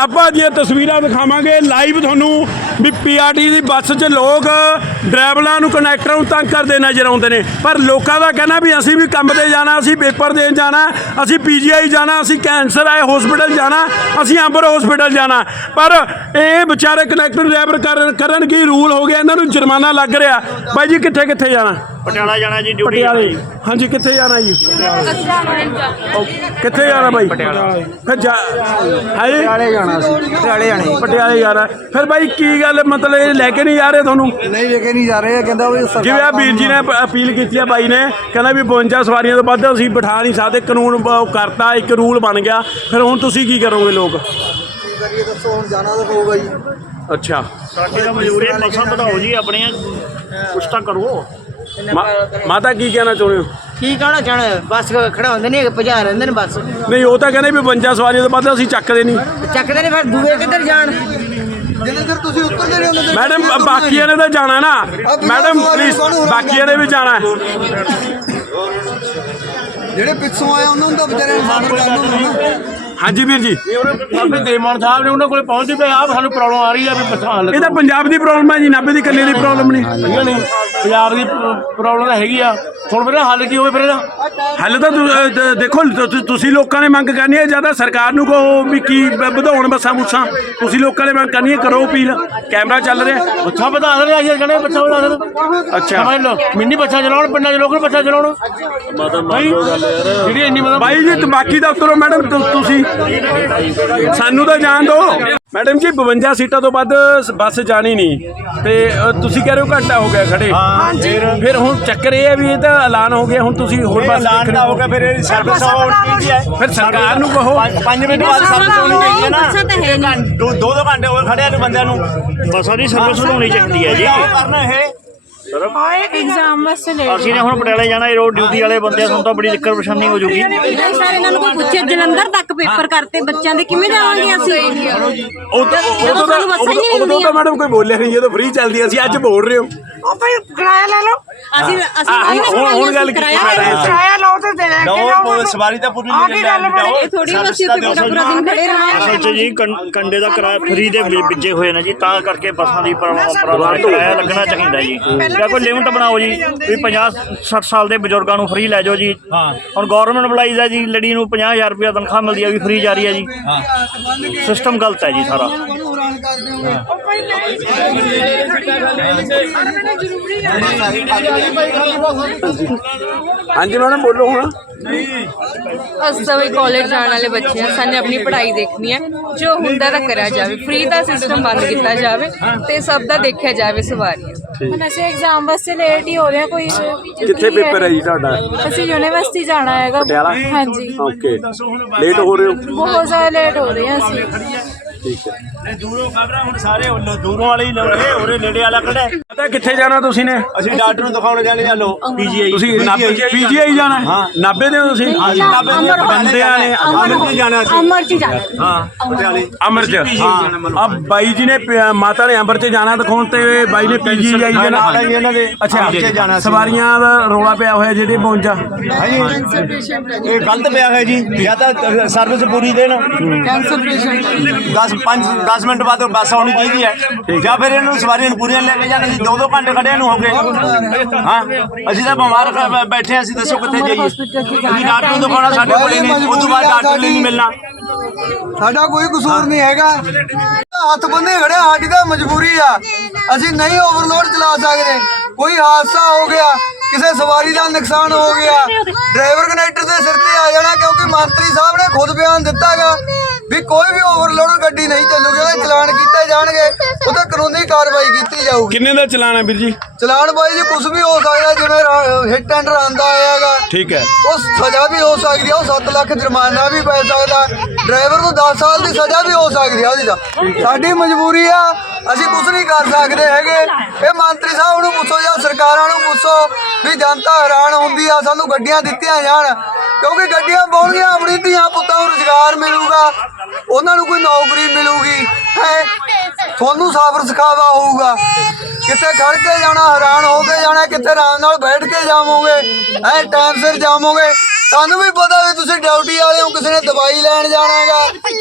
না ਨਾਭਾ ਦੀਆਂ ਤਸਵੀਰਾਂ ਦਿਖਾਵਾਂਗੇ ਲਾਈਵ ਤੁਹਾਨੂੰ ਵੀ ਪੀਆਰਟੀ ਦੀ ਬੱਸ 'ਚ ਲੋਕ ਡਰਾਈਵਰਾਂ ਨੂੰ ਕੰਡਕਟਰਾਂ ਨੂੰ ਤੰਗ ਕਰਦੇ ਨਜ਼ਰ ਆਉਂਦੇ ਨੇ। ਪਰ ਲੋਕਾਂ ਦਾ ਕਹਿਣਾ ਵੀ ਅਸੀਂ ਵੀ ਕੰਮ ਤੇ ਜਾਣਾ ਅਸੀਂ ਪੇਪਰ ਦੇਣ ਜਾਣਾ ਅਸੀਂ ਪੀਜੀਆਈ ਜਾਣਾ ਅਸੀਂ ਕੈਂਸਰ ਆਏ ਹਸਪੀਟਲ ਜਾਣਾ ਅਸੀਂ ਅੰਬਰ ਹਸਪੀਟਲ ਜਾਣਾ। ਪਰ ਇਹ ਵਿਚਾਰੇ ਕੰਡਕਟਰ ਡਰਾਈਵਰ ਕਰਨ ਕਰਨ ਕੀ ਰੂਲ ਹੋ ਗਿਆ ਇਹਨਾਂ ਨੂੰ ਜੁਰਮਾਨਾ ਲੱਗ ਰਿਹਾ। ਬਾਈ ਜੀ ਕਿੱਥੇ ਕਿੱਥੇ ਜਾਣਾ? ਪਟਿਆਲਾ ਜਾਣਾ ਜੀ ਡਿਊਟੀ ਪਟਿਆਲੇ। ਹਾਂਜੀ ਕਿੱਥੇ ਜਾਣਾ ਜੀ? ਕਿੱਥੇ ਜਾਣਾ ਬਾਈ? ਫਿਰ ਜਾ ਹੈ ਪਟਿਆਲੇ ਜਾਣਾ ਪਟਿਆਲੇ ਜਾਣੇ ਪਟਿਆਲੇ ਜਾਣਾ ਫਿਰ ਬਾਈ ਕੀ ਗੱਲ ਮਤਲਬ ਇਹ ਲੈ ਕੇ ਨਹੀਂ ਜਾ ਰਹੇ ਤੁਹਾਨੂੰ? ਨਹੀਂ ਵੇਖੇ ਨਹੀਂ ਜਾ ਰਹੇ। ਕਹਿੰਦਾ ਵੀ ਸਰਕਾਰ ਜਿਵੇਂ ਆ ਵੀਰ ਜੀ ਨੇ ਅਪੀਲ ਕੀਤੀ ਆ ਬਾਈ ਨੇ ਕਹਿੰਦਾ ਵੀ 52 ਸਵਾਰੀਆਂ ਤੋਂ ਵੱਧ ਅਸੀਂ ਬਿਠਾ ਨਹੀਂ ਸਕਦੇ। ਕਾਨੂੰਨ ਉਹ ਕਰਤਾ ਇੱਕ ਰੂਲ ਬਣ ਗਿਆ। ਫਿਰ ਹੁਣ ਤੁਸੀਂ ਕੀ ਕਰੋਗੇ ਲੋਕ? ਕੀ ਕਰੀਏ ਦੱਸੋ ਹੁਣ ਜਾਣਾ ਤਾਂ ਪਊਗਾ ਜੀ। ਅੱਛਾ। ਸਾਡੀ ਤਾਂ ਮਜ਼ਦੂਰੀ ਹੈ, ਬੱਸਾਂ ਵਧਾਓ ਜੀ ਆਪਣੀਆਂ ਕੁਛ ਤਾਂ ਕਰੋ। ਮਾਤਾ ਕੀ ਕਹਿਣਾ ਚਾਹੁੰਦੇ ਹੋ? ਕੀ ਕਹਿਣਾ ਚਾਹਣਾ? ਬੱਸ ਖੜਾ ਹੁੰਦੇ ਨੇ ਭਜਾ ਰਹਿੰਦੇ ਨੇ ਬੱਸ। ਨਹੀਂ ਉਹ ਤਾਂ ਕਹਿੰਦੇ ਵੀ 52 ਸਵਾਰੀਆਂ ਤੋਂ ਵੱਧ ਅਸੀਂ ਚੱਕਦੇ ਨਹੀਂ। ਚੱਕਦੇ ਨੇ ਫਿਰ ਦੂਏ ਕਿੱਧਰ ਜਾਣ? ਜਿੰਨੇ ਚਿਰ ਤੁਸੀਂ ਉੱਤਰਦੇ ਨਹੀਂ ਉਹਨਾਂ ਮੈਡਮ ਬਾਕੀਆਂ ਨੇ ਤਾਂ ਜਾਣਾ ਨਾ। ਮੈਡਮ ਪਲੀਜ਼ ਬਾਕੀਆਂ ਨੇ ਵੀ ਜਾਣਾ। ਹੈ। ਜਿਹੜੇ ਪਿੱਛੋਂ ਆਏ ਉਹਨਾਂ ਨੂੰ ਤਾਂ ਵਿਚਾਰਿਆਂ ਨੂੰ ਸਾਬਰ ਕਰਨਾ ਹੁੰਦਾ ਨਾ। ਹਾਂਜੀ ਵੀਰ ਜੀ। ਆਪਣੇ ਦੇਮਾਨ ਸਾਹਿਬ ਨੇ ਉਹਨਾਂ ਕੋਲੇ ਪਹੁੰਚਦੇ ਪਏ ਆ ਸਾਨੂੰ ਪ੍ਰੋਬਲਮ ਆ ਰਹੀ ਆ ਵੀ ਬੱਸਾਂ ਹੱਲ ਇਹ ਤਾਂ ਪੰਜਾਬ ਦੀ ਪ੍ਰੋਬਲਮ ਹੈ ਜੀ ਨਾਭੇ ਦੀ ਇਕੱਲੇ ਦੀ ਪ੍ਰੋਬਲਮ ਨਹੀਂ। ਪੰਜਾਬ ਦੀ ਪ੍ਰੋਬਲਮ ਤਾਂ ਹੈਗੀ ਆ। ਹੁਣ ਫਿਰ ਹੱਲ ਕੀ ਹੋਵੇ ਫਿਰ ਇਹਦਾ? ਹੱਲ ਤਾਂ ਤੁ- ਦ- ਦੇਖੋ ਤੁ- ਤੁ- ਤੁਸੀਂ ਲੋਕਾਂ ਨੇ ਮੰਗ ਕਰਨੀ ਹੈ ਜ਼ਿਆਦਾ ਸਰਕਾਰ ਨੂੰ ਕਹੋ ਵੀ ਕੀ ਵਧਾਉਣ ਬੱਸਾਂ ਬੁੱਸਾਂ। ਤੁਸੀਂ ਲੋਕਾਂ ਨੇ ਮੰਗ ਕਰਨੀ ਹੈ ਕਰੋ ਅਪੀਲ। ਕੈਮਰਾ ਚੱਲ ਰਿਹਾ। ਬੱਸਾਂ ਵਧਾ ਦੇਣੇ ਅਸੀਂ ਕਹਿੰਦੇ ਬੱਸਾਂ ਵਧਾ ਦੇਣ ਅੱਛਾ। ਸਮਝ ਲਓ ਮਿੰਨੀ ਬੱਸਾਂ ਚਲਾਉਣ ਪਿੰਡਾਂ 'ਚ ਲੋਕਲ ਬੱਸਾਂ ਚਲਾਉਣ। ਮਾਤਾ ਮੰਨ ਲਓ ਗੱਲ ਯਾਰ। ਜਿਹੜੀ ਇੰਨੀ ਮਤਲਬ ਬਾਈ ਜੀ ਤਬਾਕੀ ਦਾ ਉਤਰੋ ਮੈਡਮ ਤੁ- ਤੁਸੀਂ ਸਾਨੂੰ ਤਾਂ ਜਾਣ ਦਿਓ ਮੈਡਮ ਜੀ 52 ਸੀਟਾਂ ਤੋਂ ਵੱਧ ਬੱਸ ਜਾਣੀ ਨਹੀਂ। ਤੇ ਅ, ਤੁਸੀਂ ਕਹਿ ਰਹੇ ਹੋ ਘੰਟਾ ਹੋ ਗਿਆ ਖੜੇ। ਹਾਂਜੀ। ਫਿਰ ਹੁਣ ਚੱਕਰ ਇਹ ਹੈ ਵੀ ਇਹ ਤਾਂ ਐਲਾਨ ਹੋ ਗਿਆ ਹੁਣ ਤੁਸੀਂ ਹੋਰ ਬੱਸ ਦੇਖਣੀ ਹੋ ਗਿਆ ਫਿਰ ਇਹ ਸਰਵਿਸ ਹੋਣੀ ਚਾਹੀਦੀ ਹੈ। ਫਿਰ ਸਰਕਾਰ ਨੂੰ ਕਹੋ। 5 ਮਿੰਟ ਬਾਅਦ ਸਰਵਿਸ ਹੋਣੀ ਚਾਹੀਦੀ ਹੈ ਨਾ। ਬੱਸਾਂ ਤਾਂ ਹੈ ਨਹੀਂ ਦੋ ਦੋ ਦੋ ਘੰਟੇ ਹੋਰ ਖੜਿਆ ਨੂੰ ਬੰਦਿਆਂ ਨੂੰ ਬੱਸਾਂ ਦੀ ਸਰਵਿਸ ਹੋਣੀ ਚਾਹੀਦੀ ਹੈ ਜੀ। ਕਰਨਾ ਇਹ। ਐਗਜ਼ਾਮ ਵਾਸਤੇ ਲੇਟ ਅਸੀਂ ਨੇ ਹੁਣ ਪਟਿਆਲੇ ਜਾਣਾ ਇਹ ਰੋਡ ਡਿਊਟੀ ਵਾਲੇ ਬੰਦੇ ਸਾਨੂੰ ਤਾਂ ਬੜੀ ਦਿੱਕਤ ਪਰੇਸ਼ਾਨੀ ਹੋ ਜੂਗੀ। ਨਹੀਂ ਸਰ ਇਹਨਾਂ ਨੂੰ ਕੋਈ ਪੁੱਛੇ ਜਲੰਧਰ ਤੱਕ ਪੇਪਰ ਕਰਤੇ ਬੱਚਿਆਂ ਦੇ ਕਿਵੇਂ ਜਾਵਾਂਗੇ ਅਸੀਂ? ਉਦੋਂ ਜਦੋਂ ਸਾਨੂੰ ਬੱਸਾਂ ਹੀ ਨਹੀਂ ਤਾਂ ਮਿਲਦੀਆਂ। ਮੈਡਮ ਕੋਈ ਬੋਲਿਆ ਨਹੀਂ ਜਦੋਂ ਫ੍ਰੀ ਚੱਲਦੀ ਅਸੀਂ ਅੱਜ ਬੋਲ ਰਹੇ ਹੋ। ਉਹ ਭਾਈ ਕਿਰਾਇਆ ਲੈ ਲਓ। ਅਸੀਂ ਅਸੀਂ ਹੁਣ- ਹੁਣ ਗੱਲ ਕੀਤੀ ਮੈਡਮ ਨੇ। ਕਿਰਾਇਆ ਲਓ ਤੇ ਦੇ ਲੈ ਕੇ ਜਾਓ ਸਵਾਰੀ ਤਾਂ ਪੂਰੀ ਗੱਲ ਬਣੀ? ਇਹ ਥੋੜੀ ਅਸੀਂ ਉੱਥੇ ਪੂਰਾ ਪੂਰਾ ਦਿਨ ਖੜੇ ਰਹਾਂਗੇ ਅਸਲ 'ਚ ਜੀ ਕੰਡੇ ਦਾ ਕਿਰਾਇਆ ਫ੍ਰੀ ਦੇ ਵਿ- ਵਿੱਜੇ ਹੋਏ ਨੇ ਜੀ ਤਾਂ ਕਰਕੇ ਬੱਸਾਂ ਦੀ ਪਰਵਾਹ ਕਿਰਾਇਆ ਲੱਗਣਾ ਚਾਹੀਦਾ ਜੀ। ਜਾਂ ਕੋਈ ਲਿਮਟ ਬਣਾਓ ਜੀ। ਵੀ 50 60 ਸਾਲ ਦੇ ਬਜ਼ੁਰਗਾਂ ਨੂੰ ਫ੍ਰੀ ਲੈ ਜਾਓ ਜੀ। ਹੁਣ ਗਵਰਨਮੈਂਟ ਬੁਲਾਈਦਾ ਜੀ ਲੜੀ ਨੂੰ 50000 ਰੁਪਏ ਤਨਖਾਹ ਮਿਲਦੀ ਹੈ ਵੀ ਫ੍ਰੀ ਜਾ ਰਹੀ ਹੈ ਜੀ। ਸਿਸਟਮ ਗਲਤ ਹੈ ਜੀ ਸਾਰਾ। ਹਾਂਜੀ ਮੈਡਮ ਬੋਲੋ ਹੁਣ। ਅਸੀਂ ਤਾਂ ਵੀ ਕਾਲਜ ਜਾਣ ਵਾਲੇ ਬੱਚੇ ਆ ਸਾਨੂੰ ਆਪਣੀ ਪੜ੍ਹਾਈ ਦੇਖਣੀ ਹੈ। ਜੋ ਹੁੰਦਾ ਤਾਂ ਕਰਿਆ ਜਾਵੇ। ਫ੍ਰੀ ਦਾ ਸਿਸਟਮ ਬੰਦ ਕੀਤਾ ਜਾਵੇ ਤੇ ਸਭ ਦਾ ਦੇਖਿਆ ਜਾਵੇ ਸਵਾਰੀਆਂ ਹੁਣ ਅਸੀਂ ਐਗਜ਼ਾਮ ਵਾਸਤੇ ਲੇਟ ਹੀ ਹੋ ਰਹੇ ਹਾਂ ਕੋਈ ਕਿੱਥੇ ਪੇਪਰ ਹੈ ਜੀ ਤੁਹਾਡਾ? ਅਸੀਂ ਯੂਨੀਵਰਸਿਟੀ ਜਾਣਾ ਹੈਗਾ। ਪਟਿਆਲਾ? ਹਾਂਜੀ। ਓਕੇ ਲੇਟ ਹੋ ਰਹੇ ਹੋ? ਬਹੁਤ ਜ਼ਿਆਦਾ ਲੇਟ ਹੋ ਰਹੇ ਹਾਂ ਅਸੀਂ। ਠੀਕ ਹੈ। ਦੂਰੋਂ ਖਬਰਾਂ ਹੁਣ ਸਾਰੇ ਦੂਰੋਂ ਵਾਲੇ ਹੀ ਲਾਉਣੇ ਹੋਰੇ ਨੇੜੇ ਵਾਲਾ ਕਿਹੜਾ ਪਤਾ ਕਿੱਥੇ ਜਾਣਾ ਤੁਸੀਂ ਨੇ? ਅਸੀਂ ਡਾਕਟਰ ਨੂੰ ਦਿਖਾਉਣ ਜਾਣੇ ਜਾ ਲੋ ਪੀਜੀਆਈ। ਤੁਸੀਂ ਪੀਜੀਆਈ ਜਾਣਾ। ਹਾਂ? ਨਾਭੇ ਦੇ ਹੋ ਤੁਸੀਂ? ਬੰਦਿਆਂ ਨੇ ਅਮਰ ਜਾਣਾ ਸੀ ਅਮਰ ਚ ਜਾਣਾ। ਹਾਂ ਪਟਿਆਲੇ। ਅਮਰ ਚ। ਹਾਂ। ਆ ਬਾਈ ਜੀ ਨੇ ਮਾਤਾ ਨੇ ਅੰਬਰ ਚ ਜਾਣਾ ਦਿਖਾਉਣ ਤੇ ਬਾਈ ਨੇ ਪੀਜੀ ਜਾਈ ਜਾਣਾ। ਇਹਨਾਂ ਦੇ। ਅੱਛਾ। ਸਵਾਰੀਆਂ ਦਾ ਰੋਲਾ ਪਿਆ ਹੋਇਆ ਜਿਹੜੇ ਪਹੁੰਚਾ। ਇਹ ਗਲਤ ਪਿਆ ਹੈ ਜੀ। ਜਾਂ ਤਾਂ ਸਰਵਿਸ ਪੂਰੀ ਦੇਣ। ਕੈਂਸਲ ਪੇਸ਼ੈਂਟ 10 5 10 ਮਿੰਟ ਬਾਅਦ ਬੱਸ ਆਉਣੀ ਚਾਹੀਦੀ ਹੈ। ਜਾਂ ਫਿਰ ਇਹਨੂੰ ਸਵਾਰੀਆਂ ਨੂੰ ਪੂਰੀਆਂ ਲੈ ਕੇ ਜਾਣਾ ਜੀ ਦੋ ਦੋ ਘੰਟੇ ਖੜਿਆ ਨੂੰ ਹੋ ਗਏ ਹਾਂ ਅਸੀਂ ਤਾਂ ਬਿਮਾਰ ਖ- ਬੈਠੇ ਹਾਂ, ਅਸੀਂ ਦੱਸੋ ਕਿੱਥੇ ਜਾਈਏ। ਅਸੀਂ ਡਾਕਟਰ ਨੂੰ ਦਿਖਾਉਣਾ ਸਾਡੇ ਕੋਲ ਨਹੀਂ ਉਸ ਤੋਂ ਬਾਅਦ ਡਾਕਟਰ ਲਈ ਨਹੀਂ ਮਿਲਣਾ। ਸਾਡਾ ਕੋਈ ਕਸੂਰ ਨਹੀਂ ਹੈਗਾ। ਹੱਥ ਬੰਨੇ ਖੜਿਆ ਸਾਡੀ ਤਾਂ ਮਜਬੂਰੀ ਆ। ਅਸੀਂ ਨਹੀਂ ਓਵਰਲੋਡ ਚਲਾ ਸਕਦੇ। ਕੋਈ ਹਾਦਸਾ ਹੋ ਗਿਆ ਕਿਸੇ ਸਵਾਰੀ ਦਾ ਨੁਕਸਾਨ ਹੋ ਗਿਆ। ਡਰਾਈਵਰ ਕਨੈਕਟਰ ਦੇ ਸਿਰ ਤੇ ਆ ਜਾਣਾ ਕਿਉਂਕਿ ਮੰਤਰੀ ਸਾਹਿਬ ਨੇ ਖੁਦ ਬਿਆਨ ਦਿੱਤਾਗਾ। ਵੀ ਕੋਈ ਵੀ ਓਵਰਲੋਡ ਗੱਡੀ ਨਹੀਂ ਚੱਲੂਗੀ ਉਹਦੇ ਚਲਾਨ ਕੀਤੇ ਜਾਣਗੇ ਉਹਤੇ ਕਾਨੂੰਨੀ ਕਾਰਵਾਈ ਕੀਤੀ ਜਾਊਗੀ। ਕਿੰਨੇ ਦਾ ਚਲਾਣਾ ਵੀਰ ਜੀ? ਚਲਾਨ ਬਾਈ ਜੀ ਕੁਝ ਵੀ ਹੋ ਸਕਦਾ ਜਿਵੇਂ ਹਿੱਟ ਐਂਡ ਰਨ ਦਾ ਆਇਆਗਾ ਠੀਕ ਹੈ। ਉਹ ਸਜ਼ਾ ਵੀ ਹੋ ਸਕਦੀ ਆ ਉਹ 7 ਲੱਖ ਜੁਰਮਾਨਾ ਵੀ ਪੈ ਸਕਦਾ। ਡਰਾਈਵਰ ਨੂੰ 10 ਸਾਲ ਦੀ ਸਜ਼ਾ ਵੀ ਹੋ ਸਕਦੀ ਆ ਉਹਦੀ ਤਾਂ। ਸਾਡੀ ਮਜਬੂਰੀ ਆ ਅਸੀਂ ਕੁਝ ਨਹੀਂ ਕਰ ਸਕਦੇ ਹੈਗੇ। ਇਹ ਮੰਤਰੀ ਸਾਹਿਬ ਨੂੰ ਪੁੱਛੋ ਜਾਂ ਸਰਕਾਰਾਂ ਨੂੰ ਪੁੱਛੋ ਵੀ ਜਨਤਾ ਹੈਰਾਨ ਹੁੰਦੀ ਆ ਸਾਨੂੰ ਗੱਡੀਆਂ ਦਿੱਤੀਆਂ ਜਾਣ। ਕਿਉਂਕਿ ਗੱਡੀਆਂ ਪਾਉਣਗੀਆਂ ਆਪਣੀ ਧੀਆਂ ਪੁੱਤਾਂ ਨੂੰ ਰੁਜ਼ਗਾਰ ਮਿਲੂਗਾ ਉਹਨਾਂ ਨੂੰ ਨੌਕਰੀ ਮਿਲੂਗੀ, ਹੈ? ਤੁਹਾਨੂੰ ਸਾਬਰ ਸਿਖਾਵਾ ਹੋਊਗਾ। ਕਿੱਥੇ ਖੜ ਕੇ ਜਾਣਾ, ਹੈਰਾਨ ਹੋ ਕੇ ਜਾਣਾ, ਕਿੱਥੇ ਆਰਾਮ ਨਾਲ ਬੈਠ ਕੇ ਜਾਵੋਗੇ ਐ ਟਾਈਮ ਸਿਰ ਜਾਵੋਗੇ। ਸਾਨੂੰ ਵੀ ਪਤਾ ਵੀ ਤੁਸੀਂ ਡਿਊਟੀ ਵਾਲੇ ਹੋ, ਕਿਸੇ ਨੇ ਦਵਾਈ ਲੈਣ ਜਾਣਾ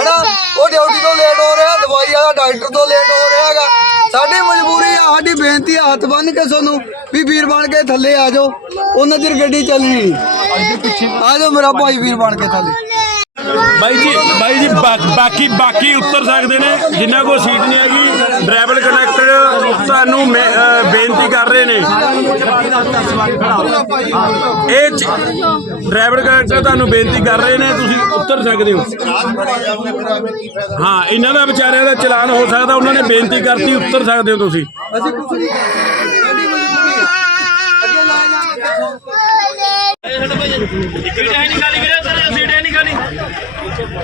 ਹਨਾ? ਉਹ ਡਿਊਟੀ ਤੋਂ ਲੇਟ ਹੋ ਰਿਹਾ, ਦਵਾਈ ਵਾਲਾ ਡਾਕਟਰ ਤੋਂ ਲੇਟ ਹੋ ਰਿਹਾ ਸਾਡੀ ਮਜਬੂਰੀ ਆ, ਸਾਡੀ ਬੇਨਤੀ ਆ, ਹੱਥ ਬੰਨ ਕੇ ਤੁਹਾਨੂੰ ਵੀ ਵੀਰ ਬਣ ਕੇ ਥੱਲੇ ਆ ਜਾਓ। ਉਹਨਾਂ ਚਿਰ ਗੱਡੀ ਚੱਲਣੀ ਆ ਜਾਓ ਮੇਰਾ ਭਾਈ ਵੀਰ ਬਣ ਕੇ ਥੱਲੇ। ਬਾਈ ਜੀ ਬਾਈ ਜੀ ਬਾਕੀ ਬਾਕੀ ਉੱਤਰ ਸਕਦੇ ਨੇ। ਜਿੰਨਾ ਕੋ ਸੀਟ ਨਹੀਂ ਹੈਗੀ ਡਰਾਈਵਰ ਕਨੈਕਟਰ ਤੁਹਾਨੂੰ ਬੇਨਤੀ ਕਰ ਰਹੇ ਨੇ। ਇਹ ਡਰਾਈਵਰ ਕਨੈਕਟਰ ਤੁਹਾਨੂੰ ਬੇਨਤੀ ਕਰ ਰਹੇ ਨੇ, ਤੁਸੀਂ ਉੱਤਰ ਸਕਦੇ ਹੋ। ਹਾਂ, ਇਹਨਾਂ ਦਾ ਵਿਚਾਰਿਆਂ ਦਾ ਚਲਾਨ ਹੋ ਸਕਦਾ, ਉਹਨਾਂ ਨੇ ਬੇਨਤੀ ਕਰਤੀ, ਉੱਤਰ ਸਕਦੇ ਹੋ ਤੁਸੀਂ। ਅਸੀਂ ਕੁਝ ਨਹੀਂ ਸਾਡੀ ਮਜਬੂਰੀ ਆ ਅੱਗੇ ਲੈ ਜਾਾਂਗੇ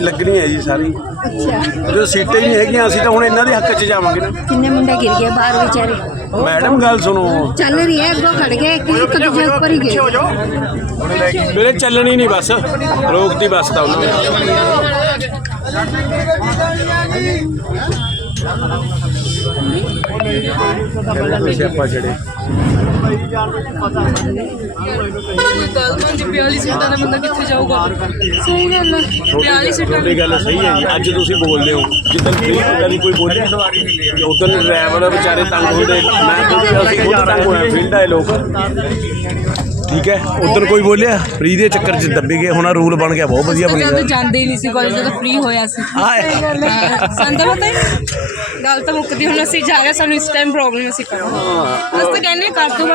ਲੱਗਣੀ ਹੈ ਜੀ ਸਾਰੀ। ਜਦੋਂ ਸੀਟਾਂ ਹੀ ਨਹੀਂ ਹੈਗੀਆਂ ਅਸੀਂ ਤਾਂ ਹੁਣ ਇਹਨਾਂ ਦੇ ਹੱਕ 'ਚ ਜਾਵਾਂਗੇ ਨਾ। ਕਿੰਨੇ ਮੁੰਡੇ ਗਿਰ ਗਏ ਬਾਹਰ ਵਿਚਾਰੇ? ਮੈਡਮ ਗੱਲ ਸੁਣੋ। ਚੱਲ ਰਹੀ ਹੈ ਅੱਗੋਂ ਖੜ ਗਏ ਕਿ ਇੱਕ ਦੂਜੇ ਉੱਪਰ ਹੀ ਗਏ। ਮੇਰੇ ਚੱਲਣੀ ਨਹੀਂ ਬੱਸ। ਰੋਕਤੀ ਬੱਸ ਤਾਂ ਉਹਨਾਂ ਨੇ। ਕਹਿੰਦੇ ਤੁਸੀਂ ਜਿਹੜੇ ਗੱਲ ਮੰਨ 42 ਸੀਟਾਂ ਦਾ ਬੰਦਾ ਕਿੱਥੇ ਜਾਊਗਾ ਸਹੀ ਗੱਲ ਹੈ 42 ਸੀਟਾਂ ਤੁਹਾਡੀ ਗੱਲ ਸਹੀ ਹੈ ਜੀ। ਅੱਜ ਤੁਸੀਂ ਬੋਲਦੇ ਹੋ। ਜਿੱਦਾਂ ਫ੍ਰੀ ਹੁੰਦਾ ਨਹੀਂ ਕੋਈ ਬੋਲੇ ਉਦੋਂ ਡਰਾਈਵਰ ਵਿਚਾਰੇ ਤੰਗ ਹੁੰਦੇ। ਮੈਂ ਖੁਦ ਅਸੀਂ ਖੁਦ ਤੰਗ ਹੋਇਆ ਫੀਲਡ ਆਏ ਲੋਕ। ਠੀਕ ਹੈ ਉਦੋਂ ਕੋਈ ਬੋਲਿਆ? ਫ੍ਰੀ ਦੇ ਚੱਕਰ 'ਚ ਦੱਬੇ ਗਏ ਹੁਣ ਰੂਲ ਬਣ ਗਿਆ ਬਹੁਤ ਵਧੀਆ ਬਣ ਜਦੋਂ ਗਿਆ। ਜਾਂਦੇ ਹੀ ਨਹੀਂ ਸੀ ਕਾਲਜ ਜਦੋਂ ਫ੍ਰੀ ਹੋਇਆ ਸੀ। ਹਾਏ ਸਾਨੂੰ ਤਾਂ ਪਤਾ ਹੀ? ਗੱਲ ਤਾਂ ਮੁੱਕਦੀ ਹੁਣ ਅਸੀਂ ਜਾ ਰਹੇ ਸਾਨੂੰ ਇਸ ਟਾਈਮ ਪ੍ਰੋਬਲਮ ਅਸੀਂ ਕਰਾਂਗੇ। ਅਸੀਂ ਤਾਂ ਕਹਿੰਦੇ ਕਰ ਦੋ